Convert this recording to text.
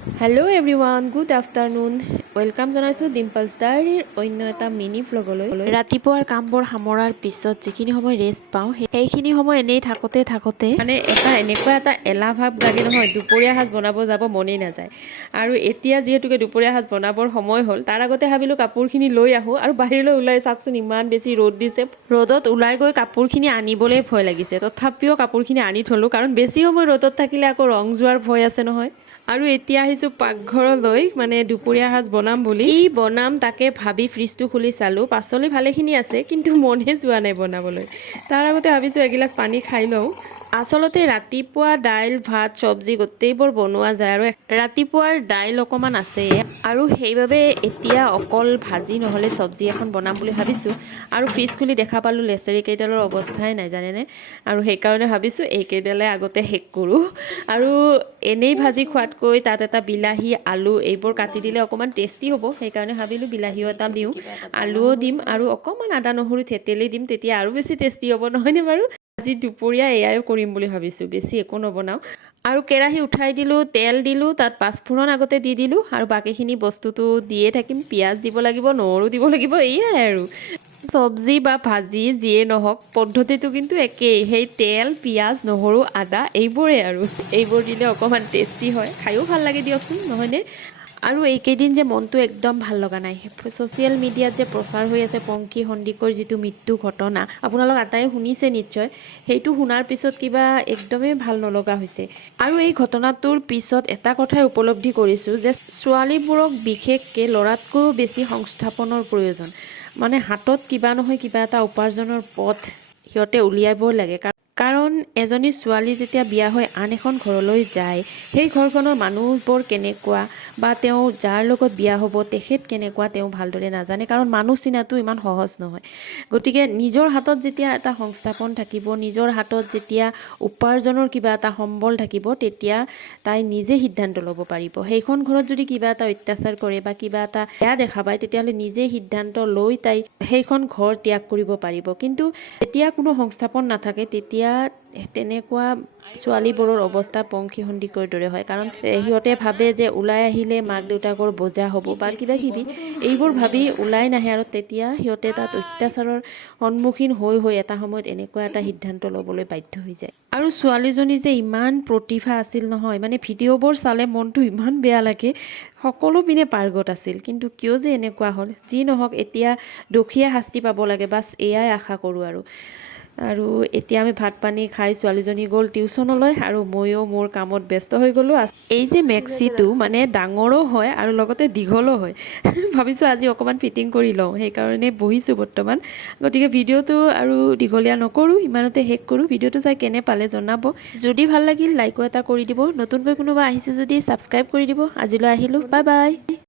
Hello' everyone, good afternoon. Welcome জনাইছোঁ ডিম্পলছ ডায়েৰীৰ অন্য এটা মিনি ভ্লগলৈ। ৰাতিপুৱাৰ কামবোৰ সামৰাৰ পিছত যিখিনি সময় ৰেষ্ট পাওঁ সেইখিনি সময় এনেই থাকোঁতে মানে এনেকুৱা এটা এলাহ ভাৱ জাগে নহয়, দুপৰীয়া সাজ বনাব যাব মনেই নাযায়। আৰু এতিয়া যিহেতুকে দুপৰীয়া সাজ বনাবৰ সময় হ'ল, তাৰ আগতে ভাবিলোঁ কাপোৰখিনি লৈ আহোঁ আৰু বাহিৰলৈ ওলাই চাওকচোন, ইমান বেছি ৰ'দ দিছে। ৰ'দত ওলাই গৈ কাপোৰখিনি আনিবলৈ ভয় লাগিছে, তথাপিও কাপোৰখিনি আনি থ'লোঁ, কাৰণ বেছি সময় ৰ'দত থাকিলে আকৌ ৰং যোৱাৰ ভয় আছে নহয়। আৰু এতিয়া আহিছোঁ পাকঘৰলৈ, মানে দুপৰীয়া সাজ বনাম বুলি। কি বনাম তাকে ভাবি ফ্ৰিজটো খুলি চালোঁ, পাচলি ভালেখিনি আছে, কিন্তু মনে যোৱা নাই বনাবলৈ। তাৰ আগতে ভাবিছোঁ এগিলাচ পানী খাই লওঁ। আচলতে ৰাতিপুৱা দাইল ভাত চব্জি গোটেইবোৰ বনোৱা যায়, আৰু ৰাতিপুৱাৰ দাইল অকণমান আছে, আৰু সেইবাবে এতিয়া অকল ভাজি নহ'লে চব্জি এখন বনাম বুলি ভাবিছোঁ। আৰু ফ্ৰিজ খুলি দেখা পালোঁ লেচেৰি কেইডালৰ অৱস্থাই নাই জানেনে, আৰু সেইকাৰণে ভাবিছোঁ এইকেইডালে আগতে শেষ কৰোঁ। আৰু এনেই ভাজি খোৱাতকৈ তাত এটা বিলাহী আলু এইবোৰ কাটি দিলে অকণমান টেষ্টি হ'ব, সেইকাৰণে ভাবিলোঁ বিলাহীও এটা দিওঁ, আলুও দিম, আৰু অকণমান আদা নহৰু থেতেলি দিম, তেতিয়া আৰু বেছি টেষ্টি হ'ব, নহয়নে বাৰু? আজি দুপৰীয়া এয়াই কৰিম বুলি ভাবিছোঁ, বেছি একো নবনাওঁ। আৰু কেৰাহী উঠাই দিলোঁ, তেল দিলোঁ, তাত পাঁচফোৰণ আগতে দি দিলোঁ, আৰু বাকীখিনি বস্তুটো দিয়ে থাকিম। পিঁয়াজ দিব লাগিব, নহৰু দিব লাগিব, এয়াই আৰু। চব্জি বা ভাজি যিয়ে নহওক পদ্ধতিটো কিন্তু একেই, সেই তেল পিঁয়াজ নহৰু আদা এইবোৰেই আৰু। এইবোৰ দিলে অকণমান টেষ্টি হয়, খায়ো ভাল লাগে দিয়কচোন, নহয়নে? আৰু এইকেইদিন যে মনটো একদম ভাল লগা নাই। ছ'চিয়েল মিডিয়াত যে প্ৰচাৰ হৈ আছে পংকী সন্দিকৈৰ যিটো মৃত্যু ঘটনা, আপোনালোক আটায়ে শুনিছে নিশ্চয়। সেইটো শুনাৰ পিছত কিবা একদমেই ভাল নলগা হৈছে। আৰু এই ঘটনাটোৰ পিছত এটা কথাই উপলব্ধি কৰিছোঁ যে ছোৱালীবোৰক বিশেষকৈ ল'ৰাতকৈও বেছি সংস্থাপনৰ প্ৰয়োজন। মানে হাতত কিবা নহয় কিবা এটা উপাৰ্জনৰ পথ সিহঁতে উলিয়াবই লাগে। কাৰণ এজনী ছোৱালী যেতিয়া বিয়া হৈ আন এখন ঘৰলৈ যায়, সেই ঘৰখনৰ মানুহবোৰ কেনেকুৱা বা তেওঁ যাৰ লগত বিয়া হ'ব তেখেত কেনেকুৱা তেওঁ ভালদৰে নাজানে, কাৰণ মানুহ চিনাটো ইমান সহজ নহয়। গতিকে নিজৰ হাতত যেতিয়া এটা সংস্থাপন থাকিব, নিজৰ হাতত যেতিয়া উপাৰ্জনৰ কিবা এটা সম্বল থাকিব, তেতিয়া তাই নিজে সিদ্ধান্ত ল'ব পাৰিব। সেইখন ঘৰত যদি কিবা এটা অত্যাচাৰ কৰে বা কিবা এটা বেয়া দেখা পায়, তেতিয়াহ'লে নিজে সিদ্ধান্ত লৈ তাই সেইখন ঘৰ ত্যাগ কৰিব পাৰিব। কিন্তু যেতিয়া কোনো সংস্থাপন নাথাকে, তেতিয়া তেনেকুৱা ছোৱালীবোৰৰ অৱস্থা পংকী সন্দিকৈৰ দৰে হয়। কাৰণ সিহঁতে ভাবে যে ওলাই আহিলে মাক দেউতাকৰ বোজা হ'ব বা কিবা কিবি, এইবোৰ ভাবি ওলাই নাহে, আৰু তেতিয়া সিহঁতে তাত অত্যাচাৰৰ সন্মুখীন হৈ এটা সময়ত এনেকুৱা এটা সিদ্ধান্ত ল'বলৈ বাধ্য হৈ যায়। আৰু ছোৱালীজনী যে ইমান প্ৰতিভা আছিল নহয়, মানে ভিডিঅ'বোৰ চালে মনটো ইমান বেয়া লাগে। সকলো পিনে পাৰ্গত আছিল, কিন্তু কিয় যে এনেকুৱা হ'ল। যি নহওক, এতিয়া দোষীয়ে শাস্তি পাব লাগে, বাছ এয়াই আশা কৰোঁ আৰু এতিয়া আমি ভাত পানী খাই ছোৱালীজনী গ'ল টিউশ্যনলৈ, আৰু ময়ো মোৰ কামত ব্যস্ত হৈ গ'লোঁ। এই যে মেক্সিটো মানে ডাঙৰো হয় আৰু লগতে দীঘলো হয়। ভাবিছোঁ আজি অকণমান ফিটিং কৰি লওঁ, সেইকাৰণে বহিছোঁ বৰ্তমান। গতিকে ভিডিঅ'টো আৰু দীঘলীয়া নকৰোঁ, ইমানতে শেষ কৰোঁ। ভিডিঅ'টো চাই কেনে পালে জনাব। যদি ভাল লাগিল লাইকো এটা কৰি দিব, নতুনকৈ কোনোবা আহিছে যদি ছাবস্ক্ৰাইব কৰি দিব। আজিলৈ আহিলোঁ, বাই বাই।